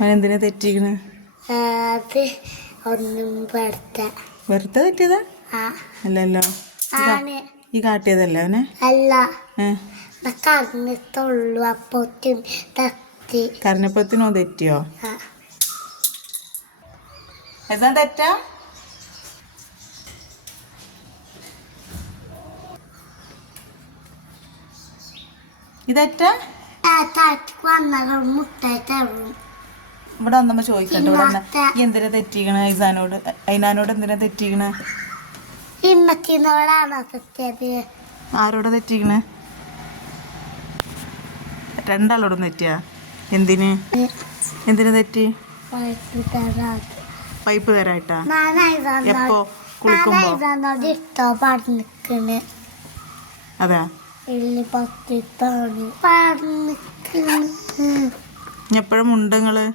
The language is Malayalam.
അവനെന്തിനാ തെറ്റിക്കണ്? അത് ഒന്നും വെറുതെ തെറ്റിയതാ? അല്ലല്ലോ. ഈ കാട്ടിയതല്ലേ അവനെ? അല്ല, കരഞ്ഞിട്ടുള്ളൂ. അപ്പൊ കരഞ്ഞപ്പത്തിനോ തെറ്റിയോ? ഏതാ തെറ്റാ? ഇതെറ്റാ? ഇവിടെ വന്നപ്പോ ചോദിക്കട്ടെ, ഇവിടെ എന്തിനാ തെറ്റിക്കണ? ഐനാനോട് എന്തിനാ തെറ്റിക്കണ? ആരോടാ തെറ്റിക്കണ? രണ്ടാളോടും തെറ്റിയാ? എന്തിനു തെറ്റി? പൈപ്പ് തരായിട്ടാ? എപ്പോ? കുളിക്കുമ്പോ? അതാ എപ്പോഴും ഉണ്ട് നിങ്ങള്?